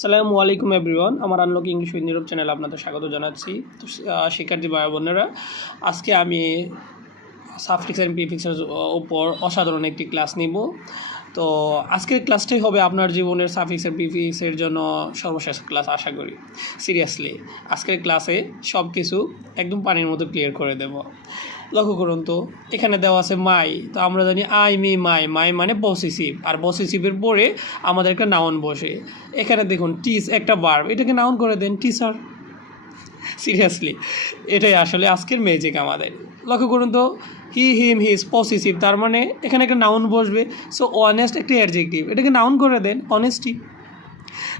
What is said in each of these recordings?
আসসালামু আলাইকুম এভরিওয়ান, আমার আনলক ইংলিশ উইথ নীরব চ্যানেলে আপনাদের স্বাগত জানাচ্ছি। তো শিক্ষার্থী ভাই বোনেরা, আজকে আমি সাফিক্স অ্যান্ড প্রিফিক্সের উপর অসাধারণ একটি ক্লাস নিব। তো আজকের ক্লাসটাই হবে আপনার জীবনের সাফিক্স অ্যান্ড প্রিফিক্সের জন্য সর্বশেষ ক্লাস আশা করি। সিরিয়াসলি আজকের ক্লাসে সব কিছু একদম পানির মতো ক্লিয়ার করে দেব। লক্ষ্য করুন তো, এখানে দেওয়া আছে মাই। তো আমরা জানি আই মি মাই, মাই মানে পসেসিভ, আর পসেসিভের পরে আমাদের একটা নাউন বসে। এখানে দেখুন টিচ একটা ভার্ব, এটাকে নাউন করে দেন টিচার। সিরিয়াসলি এটাই আসলে আজকের ম্যাজিক আমাদের। লক্ষ্য করুন তো, হি হিম হিজ পসেসিভ, তার মানে এখানে একটা নাউন বসবে। সো অনেস্ট একটা অ্যাডজেক্টিভ, এটাকে নাউন করে দেন অনেস্টি।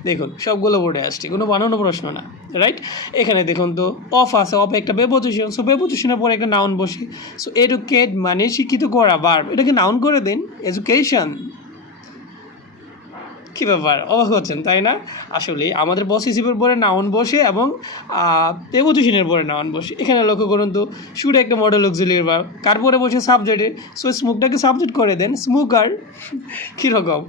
দেখুন সবগুলো বোর্ডে আসছে, কোনো বানানো প্রশ্ন না, রাইট? এখানে দেখুন তো অফ আছে, অফ একটা প্রেপোজিশন, সো প্রেপোজিশনের পরে একটা নাউন বসে। সো এডুকেট মানে শিক্ষিত করা, ভার্ব, এটাকে নাউন করে দেন এডুকেশন। কী ব্যাপার, অবাক হচ্ছেন তাই না? আসলে আমাদের পসেসিভের পরে নাউন বসে এবং প্রেপোজিশনের পরে নাউন বসে। এখানে লক্ষ্য করুন তো, শুড একটা মডেল অক্সিলিয়ারি ভার্ব, কার পরে বসে সাবজেক্টে। সো স্মোকটাকে সাবজেক্ট করে দেন স্মোকার। কীরকম,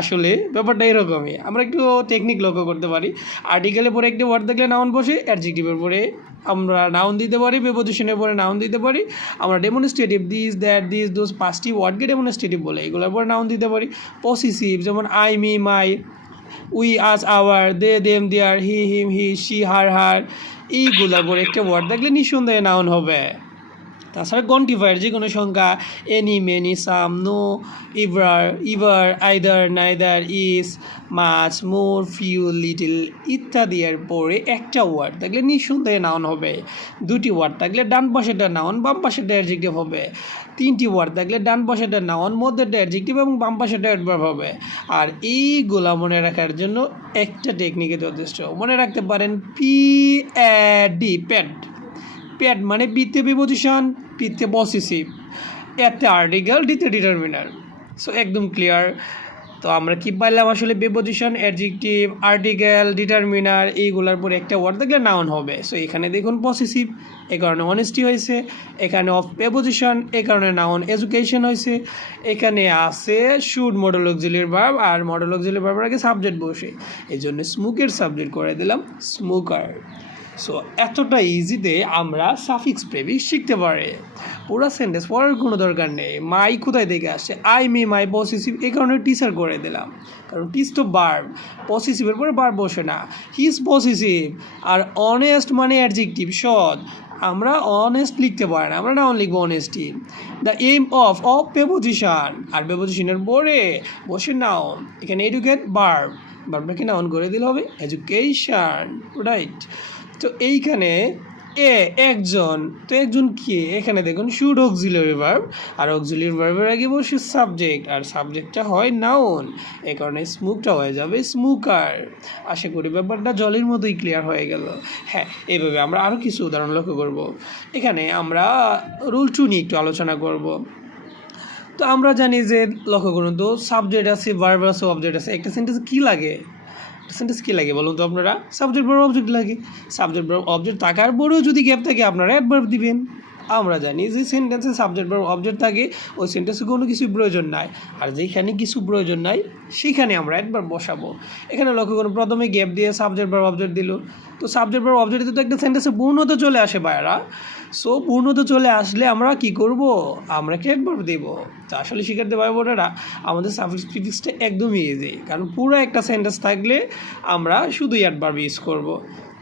আসলে ব্যাপারটা এরকমই। আমরা একটু টেকনিক লক্ষ্য করতে পারি। আর্টিকেলের পরে একটি ওয়ার্ড দেখলে নাউন বসে, অ্যাডজেক্টিভের পরে আমরা নাউন দিতে পারি, প্রেপোজিশনের পরে নাউন দিতে পারি। আমরা demonstrative this that this those পাঁচটি ওয়ার্ডকে ডেমনস্ট্রেটিভ বলে, এগুলোর পরে নাউন দিতে পারি। পসেসিভ যেমন I me my, we us our, they them their, he him he, she her her, এইগুলোর পরে একটা ওয়ার্ড দেখলে নিঃসন্দেহে নাউন হবে। তাছাড়া কোয়ান্টিফায়ার যে কোনো সংখ্যা, any many some no ever either neither is much more few little ইত্যাদি এর পরে একটা ওয়ার্ড থাকলে নিঃসন্দেহে নাউন হবে। দুটি ওয়ার্ড থাকলে ডান পাশেটা নাউন, বাম পাশেটা অ্যাডজেক্টিভ হবে। তিনটি ওয়ার্ড থাকলে ডান পাশেটা নাউন, মধ্যেটা অ্যাডজেক্টিভ এবং বাম পাশেটা অ্যাডভার্ব হবে। আর এইগুলা মনে রাখার জন্য একটা টেকনিকে যথেষ্ট। মনে রাখতে পারেন PAD, প্যাড। প্যাড মানে বিতে প্রিপোজিশন, পিতে পসেসিভ, এতে আর্টিকেল, ডিতে ডিটারমিনার। সো একদম ক্লিয়ার। তো আমরা কি পাইলাম, আসলে প্রিপোজিশন, অ্যাডজেক্টিভ, আর্টিকেল, ডিটারমিনার, এইগুলোর পরে একটা ওয়ার্ড দেখলে নাউন হবে। সো এখানে দেখুন পসেসিভ, এই কারণে অনেস্টি হয়েছে। এখানে অফ প্রিপোজিশন, এই কারণে নাউন এডুকেশন হয়েছে। এখানে আছে শুড মডেল অক্সিলিয়ারি ভার্ব, আর মডেল অক্সিলিয়ারি ভার্বের আগে সাবজেক্ট বসে, এই জন্য স্মোকের সাবজেক্ট করে দিলাম স্মোকার। সো এতটা ইজিতে আমরা সাফিক্স প্রেফিক্স শিখতে পারি। পুরো সেন্টেন্স পড়ার কোনো দরকার নেই। মাই কোথায় থেকে আসছে, আই মি মাই পসেসিভ, এই কারণে টিচার করে দিলাম, কারণ টিচ তো ভার্ব, পসেসিভের পরে ভার্ব বসে না। হিজ পসেসিভ, আর অনেস্ট মানে অ্যাডজেক্টিভ, সৎ, আমরা অনেস্ট লিখতে পারি না, আমরা নাউন লিখবো honesty. The aim of preposition, আর প্রেপোজিশনের পরে বসে নাউন। এখানে এডুকেট ভার্ব, ভার্বটাকে নাউন করে দিলে হবে এডুকেশন, রাইট? তো এইখানে একজন, তো একজন কি, এখানে দেখুন শুড অক্সিলিয়ারি ভার্ব, আর অক্সিলিয়ারি ভার্বের আগে বসে সাবজেক্ট, আর সাবজেক্টটা হয় নাউন, এই কারণে স্মোকটা হয়ে যাবে স্মোকার। আশা করি ব্যাপারটা জলের মতোই ক্লিয়ার হয়ে গেল। হ্যাঁ, এইভাবে আমরা আরও কিছু উদাহরণ লক্ষ্য করব। এখানে আমরা রুল 2 নিয়ে একটু আলোচনা করব। তো আমরা জানি যে, লক্ষ্য করুন তো, সাবজেক্ট আছে, ভার্ব আছে, অবজেক্ট আছে। একটা সেন্টেন্সে কী লাগে, সেন্টেন্স কী লাগে বলুন তো আপনারা? সাবজেক্ট ভার্ব অবজেক্ট লাগে। সাবজেক্ট ভার্ব অবজেক্ট থাকার পরেও যদি গ্যাপ থাকে আপনারা অ্যাডভার্ব দিবেন। আমরা জানি যে সেন্টেন্সে সাবজেক্ট ভার্ব অবজেক্ট থাকে, ওই সেন্টেন্সে কোনো কিছু প্রয়োজন নাই, আর যেখানে কিছু প্রয়োজন নাই সেখানে আমরা অ্যাডভার্ব বসাবো। এখানে লক্ষ্য করুন, প্রথমে গ্যাপ দিয়ে সাবজেক্ট ভার্ব অবজেক্ট দিল। তো সাবজেক্ট ভার্ব অবজেক্ট দিতে তো একটা সেন্টেন্সে পূর্ণতা চলে আসে বাইরা। সো পূর্ণতা চলে আসলে আমরা কি করব, আমরা কি অ্যাডভার্ব দেব। তো আসলে শিক্ষার্থী ভাই বোনেরা, আমাদের সাফিক্স প্রিফিক্সটা একদমই ইজি, কারণ পুরো একটা সেন্টেন্স থাকলে আমরা শুধুই অ্যাডভার্ব ইউজ করব।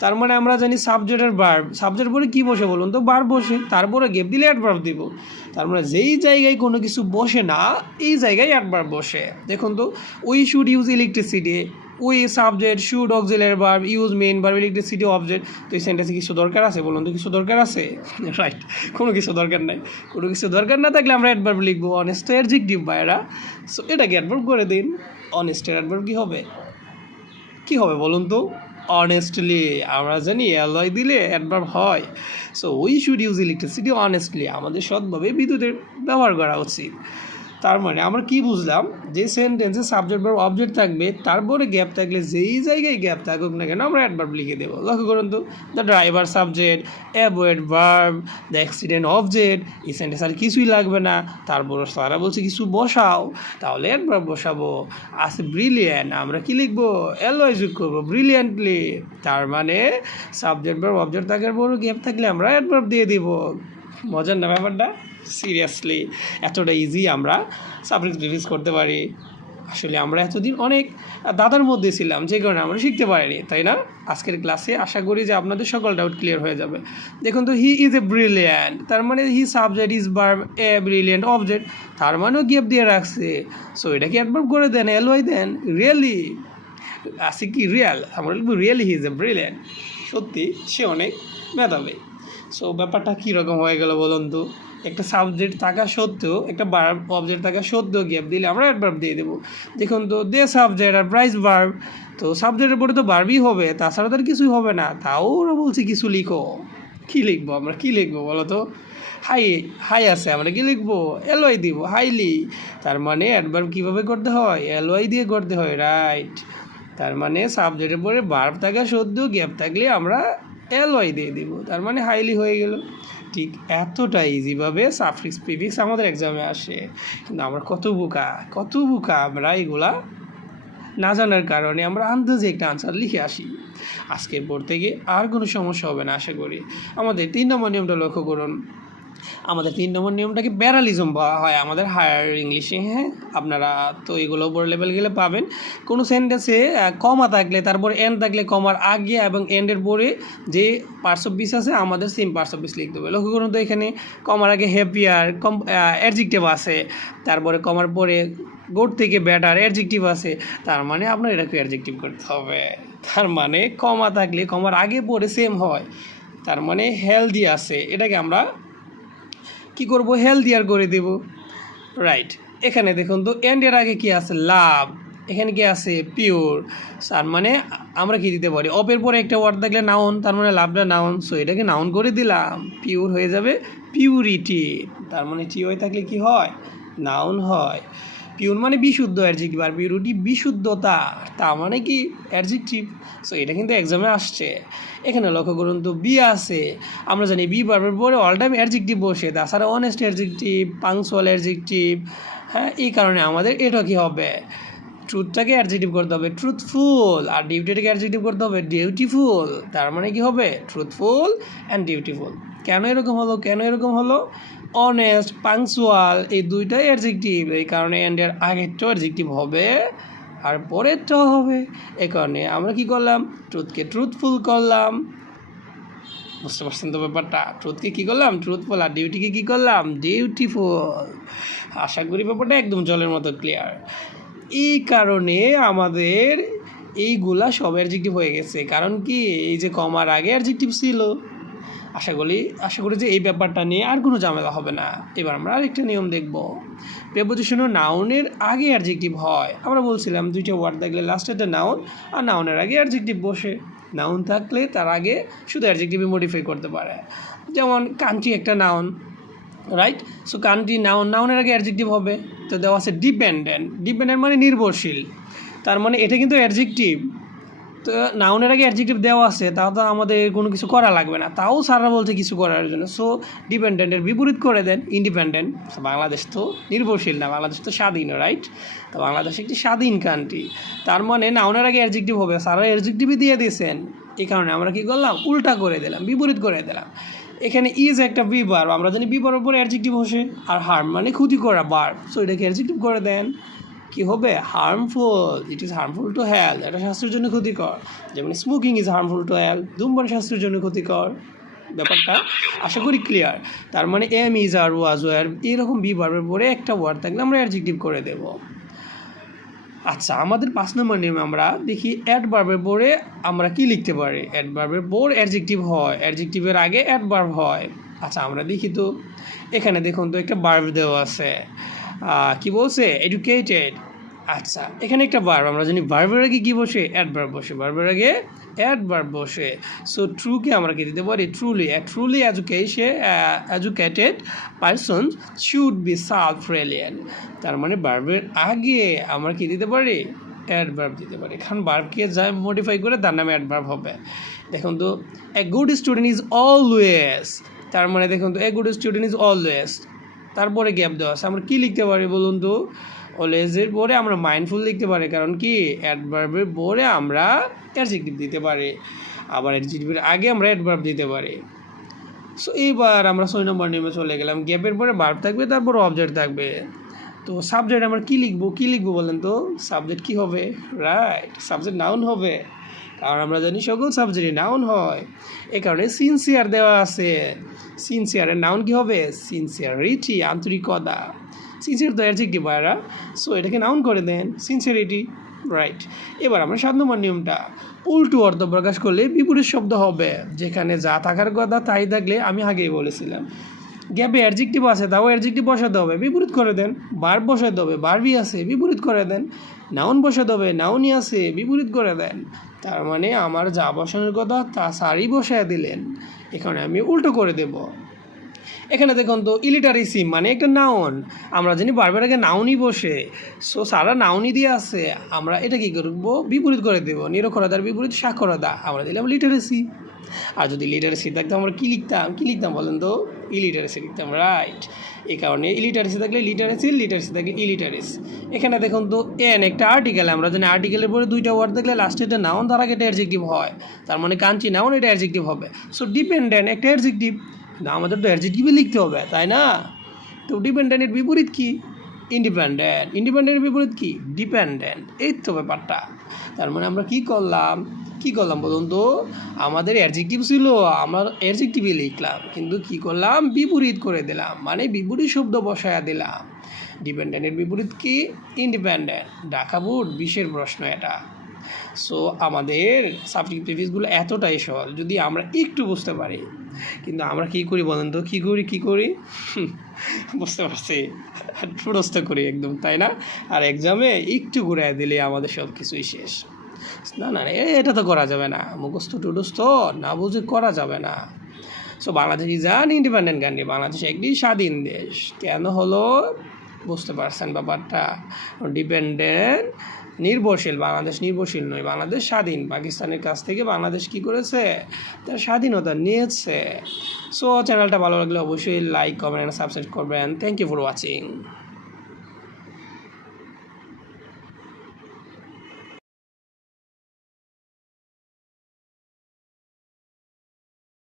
তার মানে আমরা জানি সাবজেক্টের ভার্ব, সাবজেক্ট পরে কী বসে বলুন তো, ভার্ব বসে, তারপরে গ্যাপ দিলে অ্যাডভার্ব দিব। তার মানে যেই জায়গায় কোনো কিছু বসে না, এই জায়গায় অ্যাডভার্ব বসে। দেখুন তো, we should use electricity, we subject, should auxiliary verb, use main verb, electricity object. তো এই সেন্টেন্সে কিছু দরকার আছে বলুন তো, কিছু দরকার আছে? রাইট, কোনো কিছু দরকার নাই। কোনো কিছু দরকার না থাকলে আমরা অ্যাডভার্ব লিখবো, অনেস্ট অ্যাডজেক্টিভ বাইরা। সো এটাকে অ্যাডভার্ব করে দিন। অনেস্টের অ্যাডভার্ব কী হবে, কী হবে বলুন তো? অনেস্টলি। আমরা জানি অ্যালয় দিলে অ্যাডভার্ব হয়। So we should use electricity honestly, আমাদের সৎভাবে বিদ্যুতের ব্যবহার করা উচিত। তার মানে আমরা কি বুঝলাম, যে সেন্টেন্সে সাবজেক্ট ভার্ব অবজেক্ট থাকবে, তারপরে গ্যাপ থাকলে যেই জায়গায় গ্যাপ থাকুক না কেন আমরা অ্যাডভার্ব লিখে দেবো। লক্ষ্য করুন তো, the driver subject, avoid verb, the accident object, এই সেন্টেন্স আর কিছুই লাগবে না। তারপরে তারা বলছে কিছু বসাও, তাহলে অ্যাডভার্ব বসাবো। আছে ব্রিলিয়ান্ট, আমরা কি লিখবো, এলওয়াই যোগ করবো, ব্রিলিয়ান্টলি। তার মানে সাবজেক্ট ভার্ব অবজেক্ট থাকার পরও গ্যাপ থাকলে আমরা অ্যাডভার্ব দিয়ে দিব। মজার না ব্যাপারটা? সিরিয়াসলি এতটা ইজি আমরা সাবজেক্ট প্রিফিক্স করতে পারি। আসলে আমরা এতদিন অনেক দাদার মধ্যে ছিলাম, যে কারণে আমরা শিখতে পারিনি, তাই না? আজকের ক্লাসে আশা করি যে আপনাদের সকল ডাউট ক্লিয়ার হয়ে যাবে। দেখুন তো, হি ইজ এ ব্রিলিয়ান্ট, তার মানে he subject is verb, A brilliant object, তার মানেও গ্যাপ দিয়ে রাখছে। সো এটাকে অ্যাডভার্ব করে দেন, এলওয়াই দেন। রিয়েলি আছে কি রিয়েল, আমরা লিখবো really he is a brilliant, সত্যি সে অনেক মেধাবী। সো ব্যাপারটা কীরকম হয়ে গেল বলুন তো, একটা সাবজেক্ট থাকা সত্ত্বেও, একটা ভার্ব অবজেক্ট থাকা সত্ত্বেও গ্যাপ দিলে আমরা অ্যাডভার্ব দিয়ে দেবো। দেখুন তো, they subject are price verb, তো সাবজেক্টের পরে তো ভার্বই হবে, তাছাড়া তার কিছুই হবে না, তাও ওরা বলছে কিছু লিখো। কী লিখবো আমরা, কী লিখবো বলো তো? হাই, হাই আছে, আমরা কি লিখবো, এলওয়াই দিব, হাইলি। তার মানে অ্যাডভার্ব কীভাবে করতে হয়, এলওয়াই দিয়ে করতে হয়, রাইট। তার মানে সাবজেক্টের পরে ভার্ব থাকা সত্ত্বেও গ্যাপ থাকলে আমরা এলওয়াই দিয়ে দিব, তার মানে হাইলি হয়ে গেল। ঠিক এতটা ইজিভাবে সাফিক্স প্রিফিক্স আমাদের এক্সামে আসে, কিন্তু আমরা কত বোকা আমরা এগুলা না জানার কারণে আমরা আন্দাজে একটা আনসার লিখে আসি। আজকের পর থেকে আর কোনো সমস্যা হবে না আশা করি। আমাদের 3 নম্বর নিয়মটা লক্ষ্য করুন। আমাদের 3 নম্বর নিয়মটাকে প্যারালিজম বলা হয় আমাদের হায়ার ইংলিশে। হ্যাঁ, আপনারা তো এগুলো উপর লেভেল গেলে পাবেন। কোনো সেন্টেন্সে কমা থাকলে, তারপর এন্ড থাকলে, কমার আগে এবং এন্ডের পরে যে পার্টস অফ স্পিচ আছে আমাদের সেম পার্টস অফ স্পিচ লিখতে হবে। লক্ষ্য করুন তো, এখানে কমার আগে হ্যাপিয়ার অ্যাডজেক্টিভ আছে, তারপরে কমার পরে গুড থেকে বেটার অ্যাডজেক্টিভ আছে, তার মানে আপনার এটাকে অ্যাডজেক্টিভ করতে হবে। তার মানে কমা থাকলে কমার আগে পরে সেম হয়, তার মানে হেলদি আছে, এটাকে আমরা কি করব, হেলদিয়ার করে দেব, রাইট। এখানে দেখুন তো, এন্ডের আগে কি আছে, লাভ, এখানে কি আছে, পিওর। তার মানে আমরা কি দিতে পারি, অপের পরে একটা ওয়ার্ড থাকলে নাউন, তার মানে লাভটা নাউন, সো এটাকে নাউন করে দিলাম, পিওর হয়ে যাবে পিউরিটি। তার মানে টি হয়ে থাকলে কি হয়, নাউন হয়। পিওর মানে বিশুদ্ধ অ্যাডজেক্টিভ, আর পিউরিটি বিশুদ্ধতা, তার মানে কি অ্যাডজেক্টিভ। সো এটা কিন্তু এক্সামে আসছে। এখানে লক্ষ্য করুন তো, বি আছে, আমরা জানি বি ভার্বের পরে অল টাইম অ্যাডজেক্টিভ বসে, তাছাড়া অনেস্ট অ্যাডজেক্টিভ, পাংচুয়াল অ্যাডজেক্টিভ। হ্যাঁ, এই কারণে আমাদের এটা কি হবে, ট্রুথটাকে অ্যাডজেক্টিভ করতে হবে ট্রুথফুল, আর ডিউটিটাকে অ্যাডজেক্টিভ করতে হবে ডিউটিফুল। তার মানে কি হবে, ট্রুথফুল অ্যান্ড ডিউটিফুল। কেন এরকম হলো, অনেস্ট, পাংচুয়াল এই দুইটাই অ্যাডজেক্টিভ, এই কারণে এন্ডের আগেরটাও অ্যাডজেক্টিভ হবে আর পরেরটাও হবে। এই কারণে আমরা কি করলাম, ট্রুথকে ট্রুথফুল করলাম। বুঝতে পারছেন তো ব্যাপারটা, ট্রুথকে কী করলাম, ট্রুথফুল, আর ডিউটিকে কী করলাম, ডিউটিফুল। আশা করি ব্যাপারটা একদম জলের মতো ক্লিয়ার। এই কারণে আমাদের এইগুলা সব অ্যাডজেক্টিভ হয়ে গেছে, কারণ কি, এই যে কমার আগে অ্যাডজেক্টিভ ছিল। আশা করি যে এই ব্যাপারটা নিয়ে আর কোনো ঝামেলা হবে না। এবার আমরা আরেকটা নিয়ম দেখব, প্রেপোজিশন ও নাউনের আগে অ্যাডজেক্টিভ হয়। আমরা বলছিলাম দুইটা ওয়ার্ড থাকলে লাস্টেরটা নাউন, আর নাউনের আগে অ্যাডজেক্টিভ বসে। নাউন থাকলে তার আগে শুধু অ্যাডজেক্টিভে মডিফাই করতে পারে, যেমন কান্ট্রি একটা নাউন, রাইট। সো কান্ট্রি নাউনের আগে অ্যাডজেক্টিভ হবে। তো দেওয়া আছে ডিপেন্ডেন্ট মানে নির্ভরশীল, তার মানে এটা কিন্তু অ্যাডজেক্টিভ। তো নাউনের আগে অ্যাডজেক্টিভ দেওয়া আছে, তাও তো আমাদের কোনো কিছু করা লাগবে না, তাও স্যাররা বলছে কিছু করার জন্য। সো ডিপেন্ডেন্টের বিপরীত করে দেন ইন্ডিপেন্ডেন্ট। বাংলাদেশ তো নির্ভরশীল না, বাংলাদেশ তো স্বাধীন, রাইট। তো বাংলাদেশ একটি স্বাধীন কান্ট্রি, তার মানে নাউনের আগে অ্যাডজেক্টিভ হবে, স্যাররা অ্যাডজেক্টিভই দিয়ে দিয়েছেন, এই কারণে আমরা কী করলাম, উল্টা করে দিলাম, বিপরীত করে দিলাম। এখানে ইজ একটা বি ভার্ব, আমরা জানি বি ভার্বের উপরে অ্যাডজেক্টিভ বসে, আর হার্ম মানে ক্ষতি করা ভার্ব, সো এটাকে অ্যাডজেক্টিভ করে দেন, কি হবে, harmful, it is harmful to health, এটা স্বাস্থ্যের জন্য ক্ষতিকর। যেমন smoking is harmful to health, ধূমপান স্বাস্থ্যের জন্য ক্ষতিকর। ব্যাপারটা আশা করি ক্লিয়ার। তার মানে am is are was were এরকম বি ভার্বের পরে একটা ওয়ার্ড থাকলে আমরা অ্যাডজেক্টিভ করে দেব। আচ্ছা, আমাদের 5 নম্বর নিয়মে আমরা দেখি অ্যাডভার্বের পরে আমরা কি লিখতে পারি। অ্যাডভার্বের পর অ্যাডজেক্টিভ হয়, অ্যাডজেক্টিভের আগে অ্যাডভার্ব হয়। আচ্ছা, আমরা দেখি তো, এখানে দেখুন তো একটা ভার্ব দেওয়া আছে, কি বলছে, এডুকেটেড। আচ্ছা, এখানে একটা ভার্ব, আমরা জানি ভার্বের আগে কী বসে? অ্যাডভার্ব বসে, ভার্বের আগে অ্যাডভার্ব বসে। সো ট্রুকে আমরা কি দিতে পারি? Truly, truly educated person should be self reliant. তার মানে ভার্বের আগে আমরা কি দিতে পারি? অ্যাডভার্ব দিতে পারি, কারণ ভার্বকে যা মডিফাই করে তার নামে অ্যাডভার্ব হবে। দেখুন তো, a good student is always, তার মানে দেখুন তো, a good student is always, তারপরে গ্যাপ দেওয়া আছে, আমরা কি লিখতে পারি বলুন তো? অলওয়েজের পরে আমরা মাইন্ডফুল লিখতে পারি, কারণ কি অ্যাডভার্বের পরে আমরা অ্যাডজেক্টিভ দিতে পারি, আবার অ্যাডজেক্টিভের আগে আমরা অ্যাডভার্ব দিতে পারি। সো এইবার আমরা 6 নম্বর নিয়মে চলে গেলাম। গ্যাপের পরে ভার্ব থাকবে, তারপর অবজেক্ট থাকবে। তো সাবজেক্ট আমরা কী লিখবো বলেন তো? সাবজেক্ট কী হবে? রাইট, সাবজেক্ট নাউন হবে, কারণ আমরা জানি সকল সাবজেক্টই নাউন হয়। এই কারণে সিনসিয়ার দেওয়া আছে। সিনসিয়ারের নাউন কী হবে? সিনসিয়ারিটি, আন্তরিকতা। সিনসিয়ার তো অ্যাডজেক্টিভ ভাইরা, সো এটাকে নাউন করে দেন, সিনসিয়ারিটি। রাইট, এবার আমরা 7 নম্বর নিয়মটা, উল্টো অর্থ প্রকাশ করলে বিপরীত শব্দ হবে। যেখানে যা থাকার কথা তাই থাকলে, আমি আগেই বলেছিলাম, গ্যাপে অ্যাডজেক্টিভ আছে, তাও অ্যাডজেক্টিভ বসাতে হবে, বিপরীত করে দেন। ভার্ব বসাতে হবে, ভার্বই আছে, বিপরীত করে দেন। নাউন বসাতে হবে, নাউনই আছে, বিপরীত করে দেন। তার মানে আমার যা বসানোর কথা তা সারই বসায় দিলেন, এখানে আমি উল্টো করে দেব। এখানে দেখুন তো, ইলিটারেসি মানে একটা নাউন, আমরা জানি ভার্বের আগে নাউনই বসে, সো সারা নাউনই দিয়ে আছে, আমরা এটা কী করবো? বিপরীত করে দেবো। নিরক্ষরতার বিপরীত সাক্ষরতা, আমরা দিলাম লিটারেসি। আর যদি লিটারেসি থাকতো আমরা কী লিখতাম বলেন তো? ইলিটারেসি লিখতাম। রাইট, এই কারণে ইলিটারেসি থাকলে লিটারেসি থাকলে ইলিটারেসি। এখানে দেখুন তো, এন একটা আর্টিকেল, আমরা জানি আর্টিকেলের পরে দুইটা ওয়ার্ড থাকলে লাস্টে একটা নাউন, তার আগে একটা অ্যাডজেক্টিভ হয়, তার মানে কাঞ্চি নাউন, এটা অ্যাডজেক্টিভ হবে। সো ডিপেন্ডেন্ট একটা অ্যাডজেক্টিভ, না আমাদের তো অ্যাডজেক্টিভই লিখতে হবে, তাই না? তো ডিপেন্ডেন্টের বিপরীত কি? ইন্ডিপেন্ডেন্ট। ইন্ডিপেন্ডেন্টের বিপরীত কি? ডিপেন্ডেন্ট। এই তো ব্যাপারটা। তার মানে আমরা কী করলাম বলুন তো? আমাদের অ্যাডজেক্টিভ ছিল, আমরা অ্যাডজেক্টিভই লিখলাম, কিন্তু কী করলাম? বিপরীত করে দিলাম, মানে বিপরীত শব্দ বসায়া দিলাম। ডিপেন্ডেন্টের বিপরীত কি? ইন্ডিপেন্ডেন্ট। ঢাকা বোর্ড 20-এর প্রশ্ন এটা। সো আমাদের সাবজেক্ট প্রিফিক্সগুলো এতটাই সহজ যদি আমরা একটু বুঝতে পারি, কিন্তু আমরা কী করি বলেন তো? কী করি বুঝতে পারছি, ঠুটস্থ করি একদম, তাই না? আর এক্সামে একটু ঘুরাই দিলে আমাদের সব কিছুই শেষ। না, এটা তো করা যাবে না, মুখস্থ টুটস্থ না বুঝে করা যাবে না। So Bangladesh is an independent country, Bangladesh একটি স্বাধীন দেশ। কেন হলো? বুঝতে পারছেন ব্যাপারটা? ডিপেন্ডেন্ট, নির্ভরশীল। বাংলাদেশ নির্ভরশীল নয়, বাংলাদেশ স্বাধীন। পাকিস্তানের কাছ থেকে বাংলাদেশ কী করেছে? তার স্বাধীনতা নিয়েছে। সো চ্যানেলটা ভালো লাগলে অবশ্যই লাইক, কমেন্ট, সাবস্ক্রাইব করবেন। Thank you for watching.